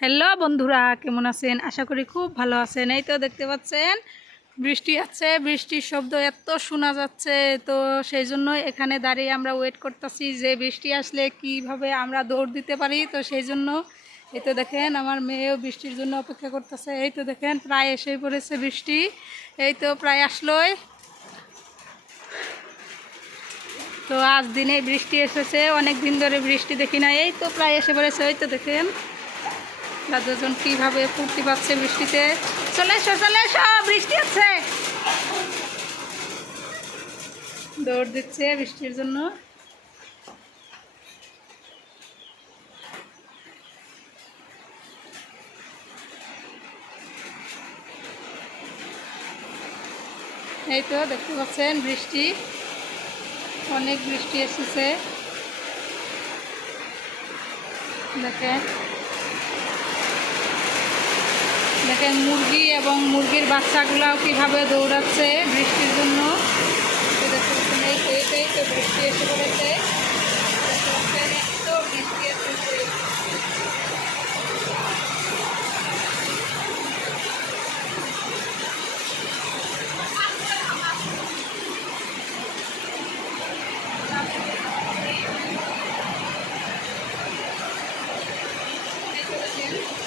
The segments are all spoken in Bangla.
হ্যালো বন্ধুরা, কেমন আছেন? আশা করি খুব ভালো আছেন। এই তো দেখতে পাচ্ছেন, বৃষ্টি আছে, বৃষ্টির শব্দ এত শোনা যাচ্ছে। তো সেই জন্য এখানে দাঁড়িয়ে আমরা ওয়েট করতেছি যে বৃষ্টি আসলে কীভাবে আমরা দৌড় দিতে পারি। তো সেই জন্য এই তো দেখেন, আমার মেয়েও বৃষ্টির জন্য অপেক্ষা করতেছে। এই তো দেখেন, প্রায় এসেই পড়েছে বৃষ্টি। এই তো প্রায় আসলোই। তো আজ দিনে বৃষ্টি এসেছে, অনেক দিন ধরে বৃষ্টি দেখি না এই তো প্রায় এসে পড়েছে ওই তো দেখেন। দাদাজন কীভাবে ফুর্তি পাচ্ছে বৃষ্টিতে। চলে এসো চলে এসো, বৃষ্টি হচ্ছে। দৌড় দিচ্ছে বৃষ্টির জন্য। এই তো দেখতে পাচ্ছেন বৃষ্টি। অনেক বৃষ্টি এসেছে। দেখেন। দেখেন মুরগি এবং মুরগির বাচ্চাগুলাও কীভাবে দৌড়াচ্ছে বৃষ্টির জন্য। বৃষ্টি এসে এই তো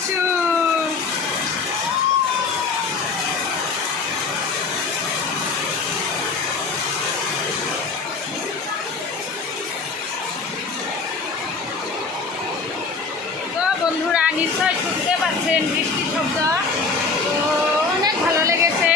তো বন্ধুরা নিশ্চয় শুনতে পাচ্ছেন বৃষ্টির শব্দ। তো অনেক ভালো লেগেছে।